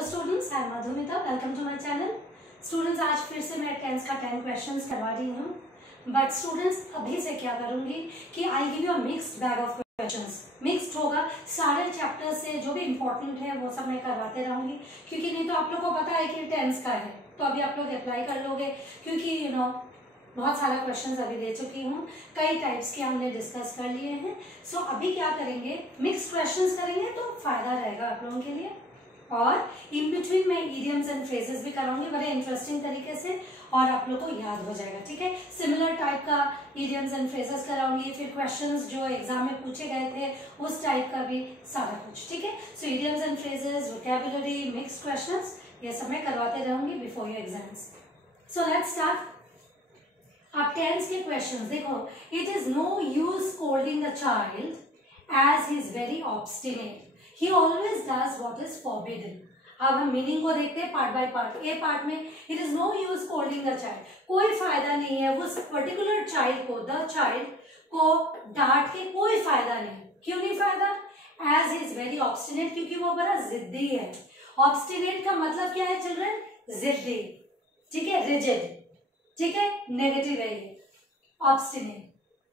Hello students, I am Madhumita. Welcome to my channel. Students, आज फिर से मैं टेंस का 10 क्वेश्चंस करवा रही हूँ। बट स्टूडेंट्स, अभी से क्या करूँगी कि I give you a mixed bag of questions. Mixed होगा, सारे चैप्टर से जो भी इम्पोर्टेंट है वो सब मैं करवाते रहूँगी, क्योंकि नहीं तो आप लोग को पता है कि टेंस का है तो अभी आप लोग अप्लाई कर लोगे, क्योंकि यू नो बहुत सारा क्वेश्चंस अभी दे चुकी हूँ, कई टाइप्स के हमने डिस्कस कर लिए हैं। सो अभी क्या करेंगे, मिक्स्ड क्वेश्चंस करेंगे तो फायदा रहेगा आप लोगों के लिए। और इन बिटवीन मैं इडियम्स एंड फ्रेजेस भी कराऊंगी बड़े इंटरेस्टिंग तरीके से, और आप लोग को याद हो जाएगा। ठीक है, सिमिलर टाइप का इडियम्स एंड फ्रेजेस कराऊंगी, फिर क्वेश्चंस जो एग्जाम में पूछे गए थे उस टाइप का भी सारा कुछ। ठीक है, so idioms and phrases, vocabulary, mixed questions, ये सब मैं करवाते रहूंगी before your exams. So let's start. अब टेंस के क्वेश्चंस देखो। It is no use scolding the child as he is very obstinate, he always does what is forbidden। अब हम मीनिंग को देखते हैं part by part. A part में it is no use scolding the child, कोई फायदा नहीं है उस पर्टिकुलर चाइल्ड को, द चाइल्ड को डांट के कोई फायदा नहीं। क्यों नहीं फायदा? As he is very obstinate, क्योंकि वो बड़ा जिद्दी है। ऑब्स्टिनेट का मतलब क्या है चिल्ड्रन? जिद्दी। ठीक है, रिजिड। ठीक है, नेगेटिव है ये obstinate.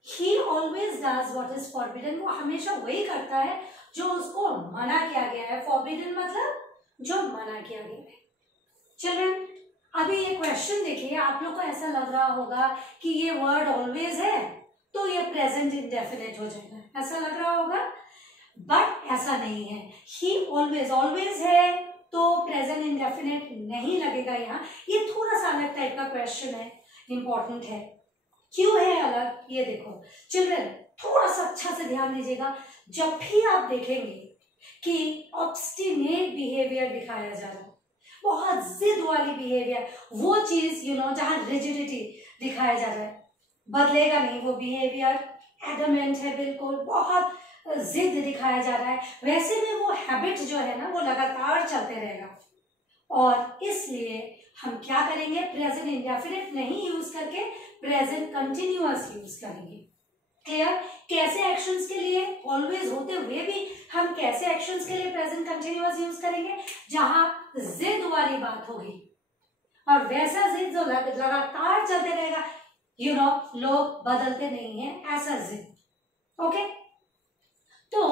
He always does what is forbidden, वो हमेशा वही करता है जो उसको मना किया गया है। forbidden मतलब जो मना किया गया है। चिल्ड्रन, अभी ये क्वेश्चन देखिए, आप लोग को ऐसा लग रहा होगा कि ये वर्ड ऑलवेज है तो ये प्रेजेंट इंडेफिनिट हो जाएगा, ऐसा लग रहा होगा, बट ऐसा नहीं है। he always, ऑलवेज है तो प्रेजेंट इंडेफिनिट नहीं लगेगा यहाँ। ये थोड़ा सा अलग टाइप का क्वेश्चन है, इंपॉर्टेंट है। क्यों है अलग, ये देखो चिल्ड्रन, थोड़ा सा अच्छा से ध्यान दीजिएगा। जब भी आप देखेंगे कि ऑब्स्टिनेट बिहेवियर दिखाया जा रहा है, बहुत जिद वाली बिहेवियर, वो चीज जहां रिजिडिटी दिखाया जा रहा है, बदलेगा नहीं वो बिहेवियर, एडमेंट है बिल्कुल, बहुत जिद दिखाया जा रहा है, वैसे में वो हैबिट जो है ना वो लगातार चलते रहेगा। और इसलिए हम क्या करेंगे, प्रेजेंट इंडेफिनिट नहीं यूज करके प्रेजेंट कंटिन्यूअस यूज करेंगे। क्लियर? कैसे एक्शंस के लिए ऑलवेज होते हुए भी हम कैसे एक्शंस के लिए प्रेजेंट कंटिन्यूअस यूज करेंगे? जहां जिद वाली बात होगी, और वैसा जिद जो लगातार चलते रहेगा, लोग बदलते नहीं है, ऐसा जिद। ओके, तो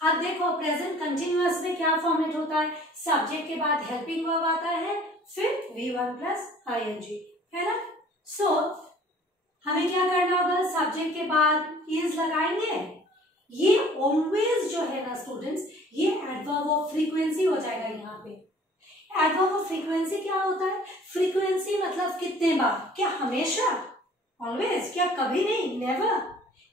अब देखो प्रेजेंट कंटिन्यूअस में क्या फॉर्मेट होता है, सब्जेक्ट के बाद हेल्पिंग वर्ब आता है, फिर V1 प्लस ING, है ना। सो हमें क्या करना होगा, सब्जेक्ट के बाद इज लगाएंगे। ये ऑलवेज जो है ना स्टूडेंट्स, ये एडवर्ब ऑफ फ्रीक्वेंसी हो जाएगा यहाँ पे। एडवर्ब ऑफ फ्रीक्वेंसी क्या होता है? फ्रीक्वेंसी मतलब कितने बार, क्या हमेशा, ऑलवेज, क्या कभी नहीं, नेवर,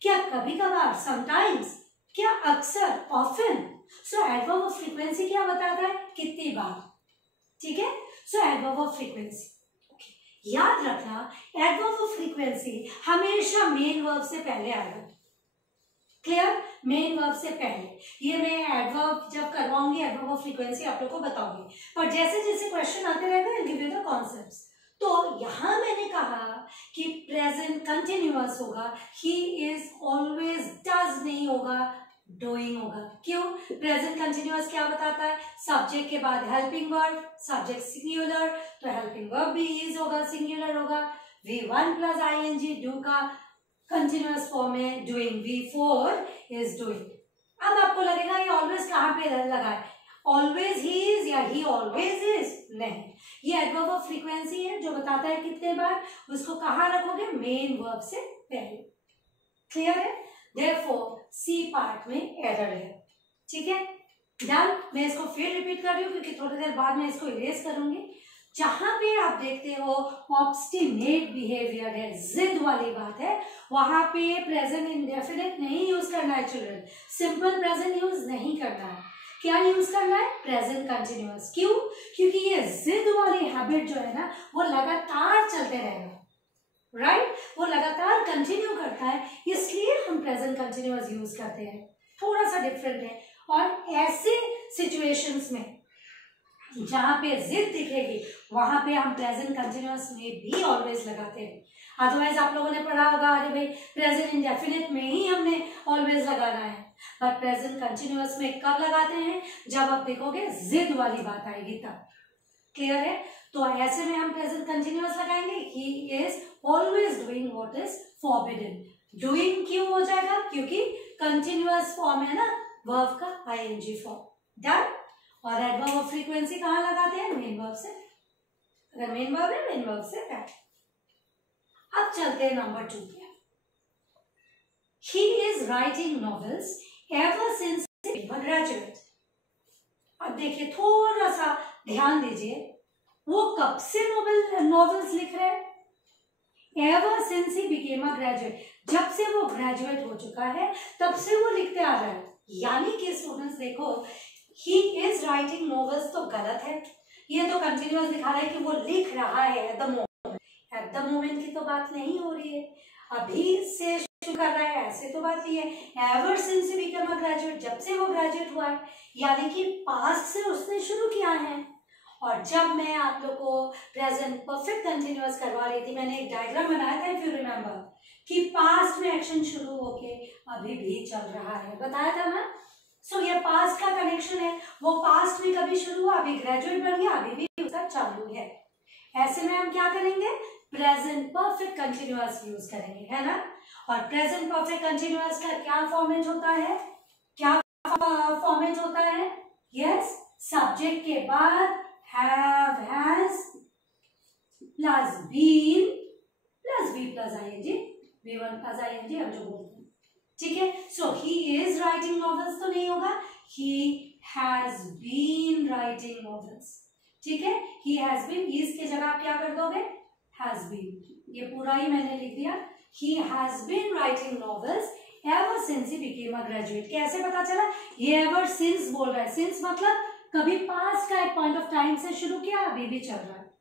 क्या कभी कभार, समटाइम्स, क्या अक्सर, often. So adverb of frequency क्या बताता है? कितनी बार। ठीक है, सो एडवर्ब ऑफ फ्रीक्वेंसी, याद रखना, एडवर्ब ऑफ फ्रीक्वेंसी हमेशा मेन वर्ब से पहले आएगा। क्लियर? मेन वर्ब से पहले। ये मैं एडवर्ब जब करवाऊंगी, एडवर्ब ऑफ फ्रीक्वेंसी आप लोग को बताऊंगी, पर जैसे जैसे क्वेश्चन आते रहेगा, I give you the concepts. तो यहां मैंने कहा कि प्रेजेंट कंटिन्यूअस होगा, ही इज ऑलवेज, डज नहीं होगा, डूइंग होगा। क्यों? प्रेजेंट कंटिन्यूअस क्या बताता है? सब्जेक्ट के बाद हेल्पिंग वर्ब, सब्जेक्ट सिंगुलर, तो हेल्पिंग वर्ब भी इज होगा, सिंगुलर होगा। V1 प्लस ING, डू का कंटिन्यूअस फॉर्म है, डूइंग। V4 is doing. अब आपको लगेगा ये ऑलवेज कहाँ पे लगा है, ऑलवेज ही इज या ही ऑलवेज इज? नहीं, ये एडवर्ब ऑफ फ्रीक्वेंसी है जो बताता है कितने बार। उसको कहाँ रखोगे? मेन वर्ब से पहले। क्लियर है? Therefore, C पार्ट में एरर है। ठीक है, डन। मैं इसको फिर रिपीट कर रही हूँ क्योंकि थोड़ी देर बाद मैं इसको इरेज करूंगी। जहां पे आप देखते हो ऑब्स्टिनेट बिहेवियर है, जिद वाली बात है, वहां पे प्रेजेंट इंडेफिनिट नहीं यूज करना है चिल्ड्रन, सिंपल प्रेजेंट यूज नहीं करना है। क्या यूज करना है? Present continuous. क्यों? क्योंकि ये जिद वाली हैबिट जो है ना वो लगातार चलते रहेगा, राइट? वो लगातार कंटिन्यू करता है, इसलिए हम प्रेजेंट कंटिन्यूअस यूज करते हैं। थोड़ा सा डिफरेंट है। और ऐसे सिचुएशंस में जहां पे जिद दिखेगी वहां पे हम प्रेजेंट कंटिन्यूअस में भी ऑलवेज लगाते हैं। अदरवाइज आप लोगों ने पढ़ा होगा, अरे भाई प्रेजेंट इंडेफिनिट में ही हमने ऑलवेज लगाना है, बट प्रेजेंट कंटिन्यूअस में कब लगाते हैं? जब आप देखोगे जिद वाली बात आएगी तब। क्लियर है? तो ऐसे में हम प्रेजेंट कंटिन्यूअस लगाएंगे, he is always doing what is forbidden. Doing क्यों हो जाएगा? क्योंकि कंटिन्यूअस फॉर्म है ना वर्ब का, आईएनजी फॉर्म। डन। और एडवर्ब ऑफ फ्रीक्वेंसी कहाँ लगाते हैं? मेन वर्ब से। अगर मेन वर्ब है, मेन वर्ब से पहले। अब चलते हैं नंबर 2 पे। He is writing novels ever since he became a graduate. अब देखिए, थोड़ा सा ध्यान दीजिए, वो कब से नॉवेल्स लिख रहे हैं? Ever since he became a graduate, जब से वो ग्रेजुएट हो चुका है तब से वो लिखते आ रहा है। यानी कि स्टूडेंट्स देखो, he is writing novels तो गलत है, ये तो कंटिन्यूअस दिखा रहा है कि वो लिख रहा है at the moment. At the moment की तो बात नहीं हो रही है, अभी से शुरू कर रहा है, ऐसे तो बात नहीं है। Ever since he become a graduate, जब से वो ग्रेजुएट हुआ है, यानी कि पास्ट से उसने शुरू किया है। और जब मैं आप लोग को प्रेजेंट परफेक्ट कंटिन्यूअस करवा रही थी, मैंने एक डायग्राम बनाया था, इफ यू रिमेम्बर, कि पास्ट में एक्शन शुरू होके अभी भी चल रहा है, बताया था ना। सो ये पास्ट का कनेक्शन है, वो पास्ट में कभी शुरू हुआ, अभी ग्रेजुएट बन गया, अभी भी उसका चालू है। ऐसे में हम क्या करेंगे? प्रेजेंट परफेक्ट कंटिन्यूअस यूज करेंगे, है ना। और प्रेजेंट परफेक्ट कंटिन्यूअस का क्या फॉर्मेट होता है? क्या फॉर्मेट होता है? यस, सब्जेक्ट के बाद have, has plus been plus be plus ING, V1 plus ING हम जो बोलते हैं, ठीक है। So he is writing novels तो नहीं होगा, he has been writing novels, ठीक है। ही हैज बीन, इज की जगह आप क्या कर दोगे? हैज बीन, ये पूरा ही मैंने लिख दिया। He has been writing novels ever since he became a graduate. कैसे पता चला? ये एवर सिंस बोल रहा है, सिंस मतलब कभी पास का एक पॉइंट ऑफ टाइम से शुरू किया, अभी भी चल रहा है,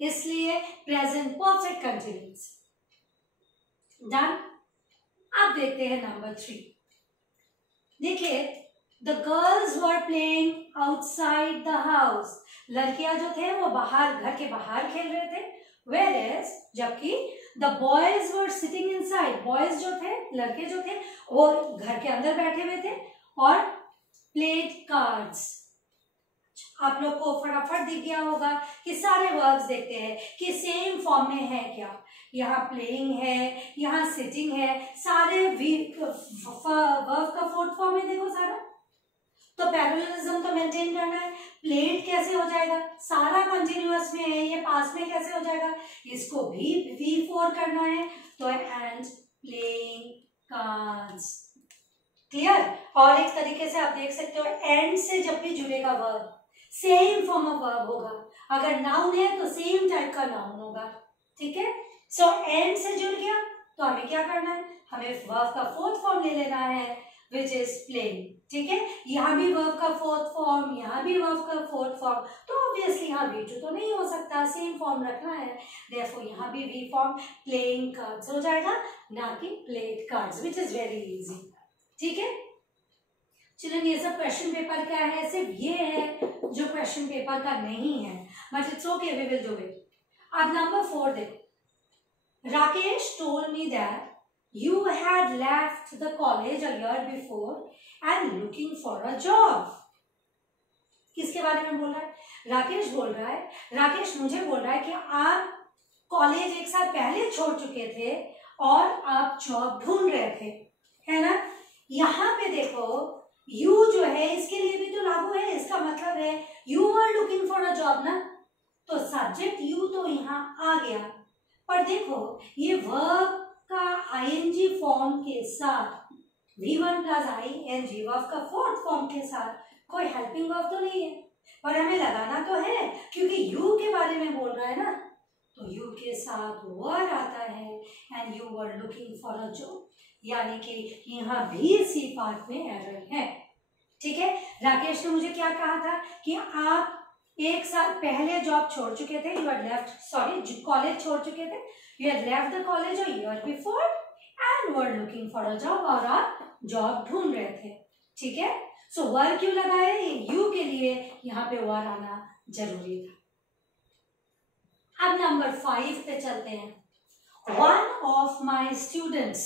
इसलिए प्रेजेंट परफेक्ट कंटिन्यूअस। डन। अब देखते हैं नंबर 3। देखिए, the girls were playing outside the house. लड़कियां जो थे वो बाहर, घर के बाहर खेल रहे थे। Whereas, जबकि the boys were sitting inside. Boys जो थे, लड़के जो थे, वो घर के अंदर बैठे हुए थे और प्लेड कार्ड्स। आप लोग को फटाफट दिख गया होगा कि सारे वर्ब्स देखते हैं कि सेम फॉर्म में है क्या। यहाँ प्लेइंग है, यहाँ सिटिंग है, सारे वर्ब का फोर्थ फॉर्म है, देखो सारा। तो पैरेललिज्म तो मेंटेन करना है। प्लेड कैसे हो जाएगा? सारा कंटिन्यूअस में है, ये पास में कैसे हो जाएगा? इसको भी V4 करना है, तो एंड प्लेइंग कार्ड्स। क्लियर? और एक तरीके से आप देख सकते हो, एंड से जब भी जुड़ेगा verb same form of verb होगा। अगर नाउन है तो सेम टाइप का नाउन होगा, ठीक है। सो एंड से जुड़ गया तो हमें क्या करना है? हमें वर्ब का फोर्थ फॉर्म ले लेना है, विच इज प्लेइंग, ठीक है। यहाँ भी वर्ब का फोर्थ फॉर्म, यहाँ भी वर्ब का फोर्थ फॉर्म, तो ऑब्वियसली यहाँ V2 तो नहीं हो सकता, सेम फॉर्म रखना है। देयरफॉर यहाँ भी V फॉर्म प्लेइंग कार्ड्स हो जाएगा, ना कि played cards, which is very easy, ठीक है। चलिए, ये सब क्वेश्चन पेपर क्या है? सिर्फ ये है जो क्वेश्चन पेपर का नहीं है, but it's okay, we will do it. अब नंबर 4 देखो। Rakesh told me that you had left the college a year before and looking for a job. किसके बारे में बोल रहा है? राकेश बोल रहा है, राकेश मुझे बोल रहा है कि आप कॉलेज एक साल पहले छोड़ चुके थे और आप जॉब ढूंढ रहे थे, है ना। यहाँ पे देखो, यू जो है इसके लिए भी तो लागू है, इसका मतलब है you are looking for a job ना, तो सब्जेक्ट यू तो यहाँ आ गया, पर देखो ये वर्ब का आईएनजी फॉर्म के साथ V1 प्लस आईएनजी वर्ब का फोर्थ फॉर्म के साथ कोई हेल्पिंग वर्ब तो नहीं है, पर हमें लगाना तो है क्योंकि यू के बारे में बोल रहा है ना, तो यू के साथ वर आता है and you were looking for a job, यानी कि यहाँ भी सी पार्ट में एरर है, ठीक है। राकेश ने मुझे क्या कहा था कि आप एक साल पहले जॉब छोड़ चुके थे, you had left, sorry college छोड़ चुके थे, you had left the college a year before and were looking for a job, और आप जॉब ढूंढ रहे थे, ठीक है। सो वर क्यों लगाए? यू के लिए यहाँ पे वर आना जरूरी था। अब नंबर 5 पे चलते हैं। One of my students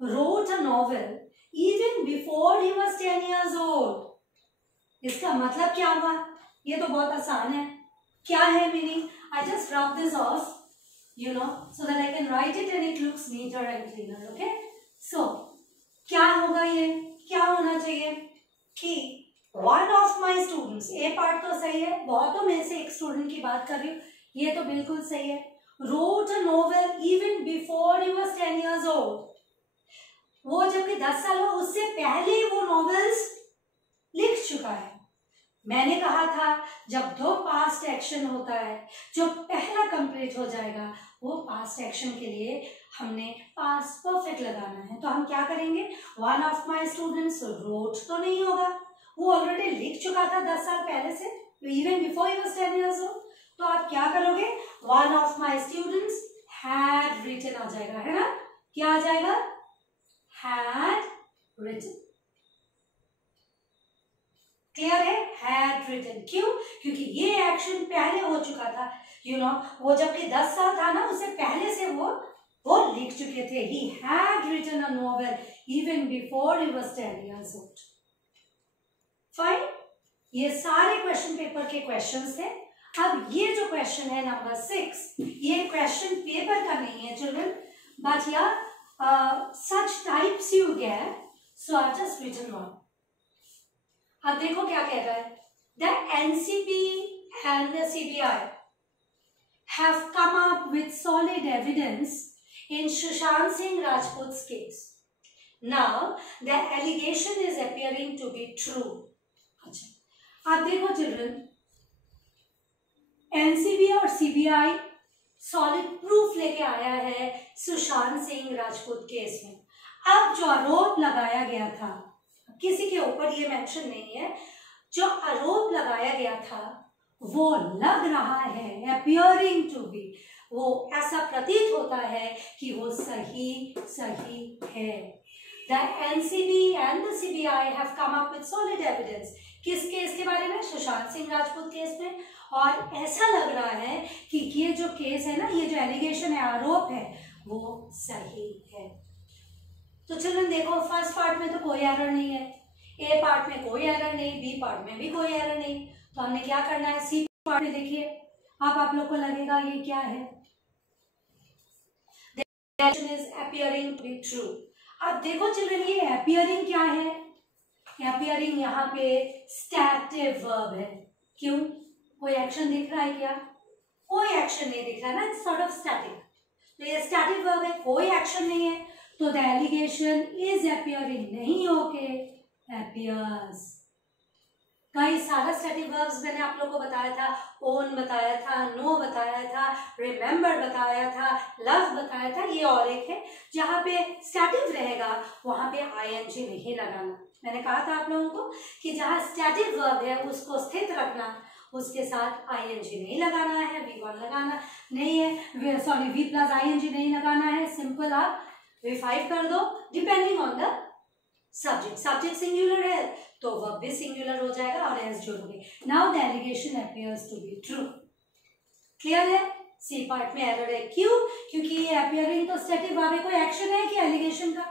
wrote a novel even before he was 10 years old. इसका मतलब क्या हुआ? ये तो बहुत आसान है. क्या है meaning? I just rub this off, you know, so that I can write it and it looks neater and cleaner. Okay? So क्या होगा ये? क्या होना चाहिए कि one of my students, A part तो सही है, बहुतों में से एक स्टूडेंट की बात कर रही हूँ, ये तो बिल्कुल सही है. wrote a novel even before he was 10 years old. वो जबकि 10 साल हो उससे पहले वो नॉवेल्स लिख चुका है. मैंने कहा था जब दो पास्ट एक्शन होता है, जो पहला कंप्लीट हो जाएगा वो पास्ट एक्शन के लिए हमने पास्ट परफेक्ट लगाना है. तो हम क्या करेंगे? One of my students wrote तो नहीं होगा, वो ऑलरेडी लिख चुका था 10 साल पहले से, even before he was 10 years old. तो आप क्या करोगे? One of my students had written आ जाएगा, है ना? क्या आ जाएगा? Had written. क्लियर है? Had written. क्यों? क्योंकि ये एक्शन पहले हो चुका था. यू नो, वो जबकि 10 साल था ना, उससे पहले से वो लिख चुके थे. He had written a novel even before he was 10 years old. Fine. ये सारे क्वेश्चन पेपर के क्वेश्चंस थे. अब ये जो क्वेश्चन है नंबर 6, ये क्वेश्चन पेपर का नहीं है children, but yeah such types you get, so I just written one. अब देखो क्या कह रहा है. The NCB and the CBI have come up with solid evidence in Sushant Singh Rajput's case. Now the allegation is appearing to be true. अच्छा, अब देखो children, NCB और सीबीआई सॉलिड प्रूफ लेके आया है सुशांत सिंह राजपूत केस में. अब जो आरोप लगाया गया था, किसी के ऊपर ये मेंशन नहीं है, जो आरोप लगाया गया था वो लग रहा है, appearing to be, वो ऐसा प्रतीत होता है कि वो सही है. The NCB and the CBI have come up with solid evidence. किस केस के बारे में? सुशांत सिंह राजपूत केस में. और ऐसा लग रहा है कि ये जो केस है ना, ये जो एलिगेशन है, आरोप है, वो सही है. तो चलो देखो, फर्स्ट पार्ट में तो कोई एरर नहीं है, ए पार्ट में कोई एरर नहीं, बी पार्ट में भी कोई एरर नहीं. तो हमने क्या करना है? सी पार्ट में देखिए, अब आप लोग को लगेगा ये क्या है? The allegation is appearing to be true. अब देखो चिल्ड्रन, ये appearing क्या है? appearing यहाँ पे stative verb है. क्यों? कोई एक्शन दिख रहा है क्या? कोई एक्शन नहीं दिख रहा ना, इट्स सॉर्ट ऑफ स्टैटिक. तो ये स्टैटिक वर्ब है, कोई एक्शन नहीं है, तो द एलिगेशन इज appearing, नहीं होके appears. कई सारा स्टैटिक वर्ब्स मैंने आप लोगों को बताया था. ओन बताया था, नो बताया था, रिमेम्बर बताया था, लव बताया था. ये और एक है जहाँ पे स्टैटिक रहेगा वहां पे आईएनजी नहीं लगाना. मैंने कहा था आप लोगों को कि जहाँ स्टैटिक वर्ब है उसको स्थित रखना, उसके साथ आईएनजी नहीं लगाना है, V1 लगाना नहीं है, सॉरी V प्लस आईएनजी नहीं लगाना है. सिंपल आप V5 कर दो, depending on the subject. Subject singular है तो वर्ब भी सिंगुलर हो जाएगा और एस जोड़ोगे. Now the allegation appears to be true. Clear है? सी पार्ट में एरर है. क्यों? क्योंकि ये अपीयरिंग तो स्टैटिक वर्ब है. कोई एक्शन है कि एलिगेशन का?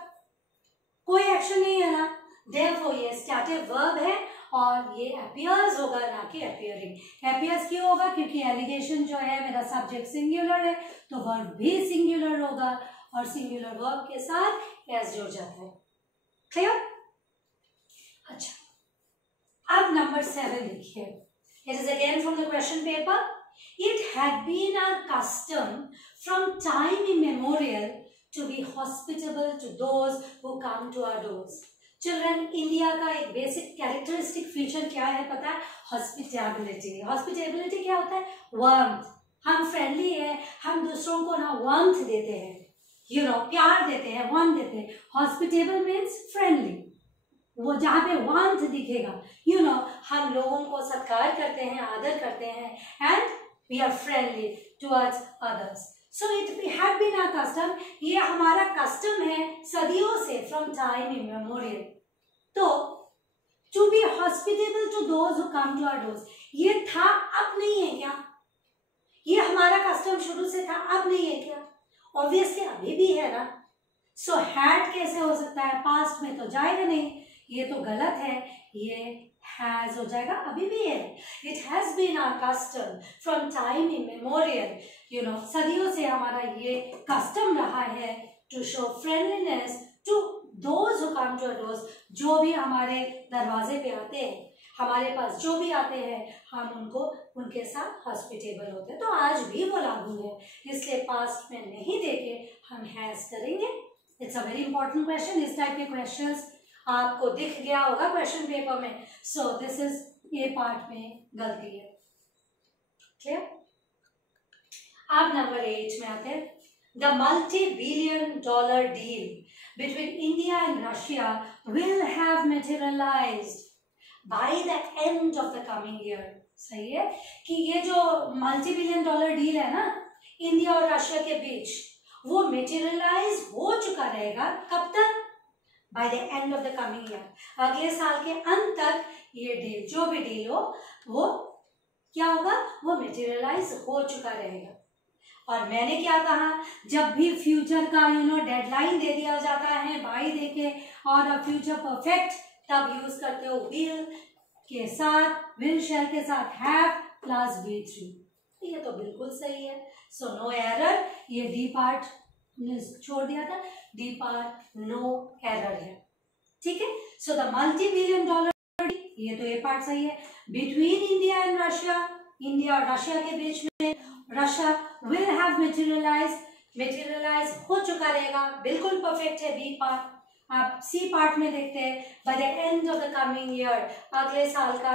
कोई एक्शन नहीं है ना, देयरफॉर ये स्टैटिक वर्ब है और ये अपीयर्स होगा ना कि अपीयरिंग. अपीयर्स क्यों होगा? क्योंकि एलिगेशन जो है मेरा सब्जेक्ट सिंगुलर है तो वर्ब भी सिंगुलर होगा और सिंगुलर वर्ब के साथ एस जुड़ जाता है. क्लियर? अच्छा, अब नंबर 7 देखिए. It is again from the question paper. It had been a custom from time immemorial to be hospitable to those who come to our doors. Children, India का एक बेसिक कैरेक्टरिस्टिक फीचर क्या है पता है? हॉस्पिटैबिलिटी. हॉस्पिटैबिलिटी क्या होता है? वार्मथ. हम फ्रेंडली है, हम दूसरों को ना वार्मथ देते हैं, यू नो, प्यार देते हैं, वार्मथ देते हैं. हॉस्पिटेबल मीन्स फ्रेंडली, वो जहाँ पे वार्मथ दिखेगा, यू नो, हम लोगों को सत्कार करते हैं, आदर करते हैं, and we are friendly towards others. So it had been our custom. ये हमारा कस्टम है सदियों से, फ्रॉम टाइम इमेमोरियल. तो to be hospitable to those who come to our doors, ये था, अब नहीं है क्या? ये हमारा कस्टम शुरू से था, अब नहीं है क्या? ऑब्वियसली अभी भी है ना. सो हैड कैसे हो सकता है, पास्ट में तो जाएगा नहीं, ये तो गलत है, ये हैज हो जाएगा, अभी भी है। It has been our custom from time immemorial, you know, सदियों से हमारा ये कस्टम रहा है to show friendliness to those who come to our doors, जो भी हमारे दरवाजे पे आते हैं, हमारे पास जो भी आते हैं, हम उनको उनके साथ हॉस्पिटेबल होते हैं। तो आज भी वो लागू है, इसलिए पास्ट में नहीं देके हम हैज करेंगे। It's a very important question. इस टाइप के क्वेश्चंस आपको दिख गया होगा क्वेश्चन पेपर में। So this is a part में गलती है। क्लियर? अब नंबर 8 में आते हैं। The $multi-billion deal between India and Russia will have materialized by the end of the coming year। सही है कि ये जो $multi-billion डील है ना इंडिया और रशिया के बीच, वो मेटेरियलाइज हो चुका रहेगा। कब तक? By the end of the coming year, अगले साल के अंत तक ये डील, जो भी डील हो, वो क्या होगा, वो मेटेरियलाइज हो चुका रहेगा। और मैंने क्या कहा, जब भी फ्यूचर का डेडलाइन दे दिया जाता है बाई देके और फ्यूचर परफेक्ट, तब यूज करते हो विल के साथ, विल शेल के साथ हैव प्लस V3। ये तो बिल्कुल सही है। सो नो एरर, ये डी पार्ट छोड़ दिया था, डी पार्ट नो एरर है। ठीक है। सो द $multi-billion, ये तो ये पार्ट सही है। Between India and Russia, India और रशिया के बीच में, रशिया विल हैव मेटेरियलाइज हो चुका रहेगा, बिल्कुल परफेक्ट है बी पार्ट। आप सी पार्ट में देखते हैं by the end of the coming year, अगले साल का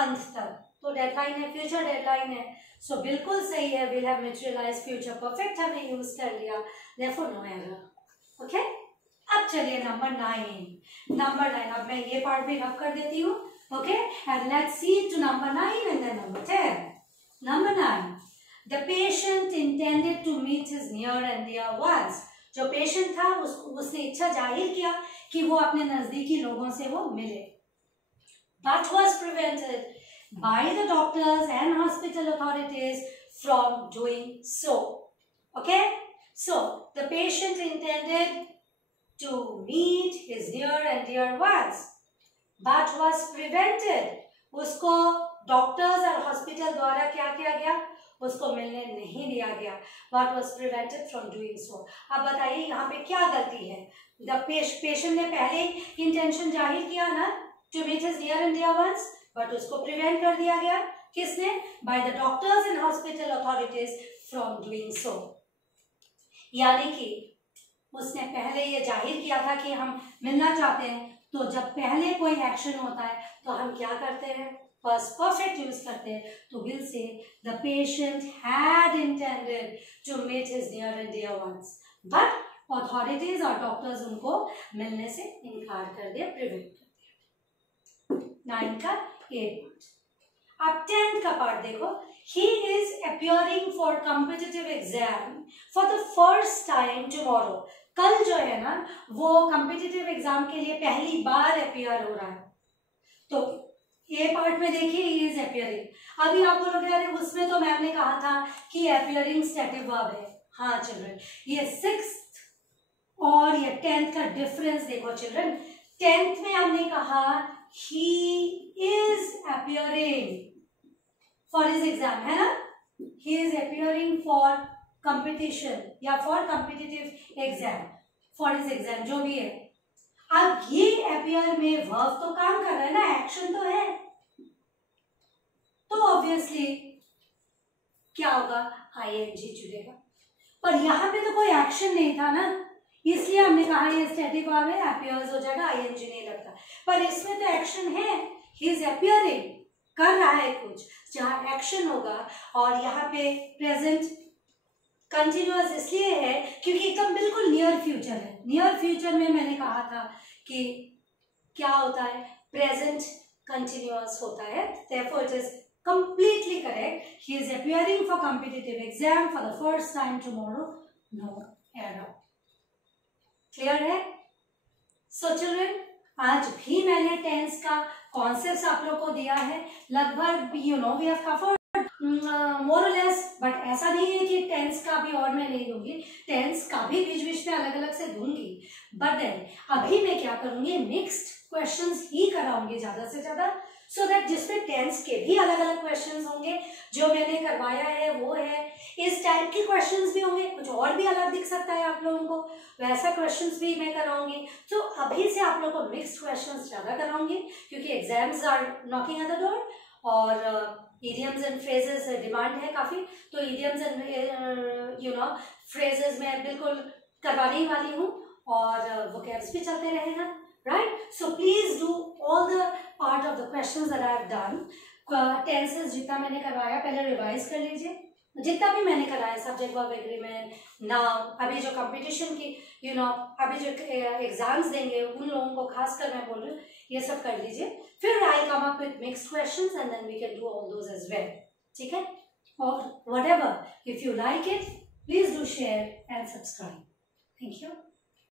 अंत तक। तो डेडलाइन है, फ्यूचर डेडलाइन है। सो बिल्कुल सही है, will have materialise, future perfect हमने यूज कर लिया, देयरफॉर नो एरर। ओके। अब चलिए नंबर 9। अब मैं ये पार्ट भी रब कर देती हूँ। Okay, and let's see to number 9 and then number 10। Number 9, the patient intended to meet his near and dear ones. जो पेशेंट था उसने इच्छा जाहिर किया कि वो अपने नजदीकी लोगों से वो मिले, but was prevented by the doctors and hospital authorities from doing so. Okay, so the patient intended to meet his near and dear ones, but was prevented। उसको डॉक्टर्स और हॉस्पिटल द्वारा क्या किया गया, उसको मिलने नहीं दिया गया, but was prevented from doing so। अब बताइए यहाँ पे क्या गलती है। द पेशेंट ने पहले इंटेंशन जाहिर किया ना to meet his near and dear ones, but उसको प्रिवेंट कर दिया गया, किसने? by the doctors and hospital authorities from doing so। यानी कि उसने पहले ये जाहिर किया था कि हम मिलना चाहते हैं, तो जब पहले कोई एक्शन होता है तो हम क्या करते हैं, फर्स्ट परफेक्ट यूज करते हैं। तो will say the patient had intended to meet his near and dear ones, but authorities और डॉक्टर्स उनको मिलने से इनकार कर दिया, प्रिवेंट कर दिया। 9 का ए पार्ट। अब 10 का पार्ट देखो। He is appearing for competitive exam for the first time tomorrow। कल जो है ना वो competitive एग्जाम के लिए पहली बार अपियर हो रहा है। तो ये पार्ट में देखिए, he is appearing। अभी आप बोलोगे अरे उसमें तो मैम ने कहा था कि appearing stative verb है। हाँ चिल्ड्रन, ये 6th और ये 10th का डिफरेंस देखो चिल्ड्रन। 10th में हमने कहा he is appearing for his exam, है ना, he is appearing for competition या for competitive exam, for his exam जो भी है। अब ये appear में verb तो काम कर रहा है ना, एक्शन तो है, तो ऑब्वियसली क्या होगा, ing जुड़ेगा। पर यहाँ पे तो कोई एक्शन नहीं था ना, इसलिए हमने कहा ये स्टैटिक वर्ब है, appears हो जाएगा, ing नहीं लगता। पर इसमें तो एक्शन है, he is appearing, कर रहा है कुछ, जहाँ एक्शन होगा। और यहाँ पे प्रेजेंट कंटिन्यूअस इसलिए है क्योंकि एकदम बिल्कुल नियर फ्यूचर है। नियर फ्यूचर में मैंने कहा था कि क्या होता है, प्रेजेंट कंटिन्यूअस होता है, therefore it is completely correct। He is appearing for competitive exam for the first time tomorrow, no error। Clear है? So children, आज भी मैंने टेंस का कॉन्सेप्ट आप लोग को दिया है, लगभग वी हैव कवर्ड मोर और लेस, बट ऐसा नहीं है कि टेंस का भी और मैं नहीं दूंगी, टेंस का भी बीच बीच में अलग अलग से दूंगी, बट देन अभी मैं क्या करूंगी, मिक्स्ड क्वेश्चंस ही कराऊंगी ज्यादा से ज्यादा, सो दैट जिसमें टेंस के भी अलग अलग क्वेश्चंस होंगे, जो मैंने करवाया है वो है, इस टाइप के क्वेश्चंस भी होंगे, कुछ और भी अलग दिख सकता है आप लोगों को, वैसा क्वेश्चंस भी मैं कराऊंगी। तो अभी से आप लोगों को मिक्स्ड क्वेश्चंस ज्यादा कराऊंगी, क्योंकि exams are knocking at the door, और इडियम्स एंड फ्रेजेस डिमांड है काफी, तो इडियम्स एंड फ्रेजेस मैं बिल्कुल करवाने ही वाली हूँ, और वोकैब्स भी चलते रहेगा, right? So please do all the part of the questions that I have done. Tenses जितना मैंने करवाया पहले रिवाइज कर लीजिए, जितना भी मैंने कराया, सब्जेक्ट वर्ब एग्रीमेंट, नाउन, अभी जो कंपटीशन की अभी जो एग्जाम्स देंगे उन लोगों को खासकर मैं बोल रही हूँ, ये सब कर लीजिए, फिर I come up with mixed questions and then we can do all those as well, ठीक है? और whatever, if you like it, please do share and subscribe. Thank you.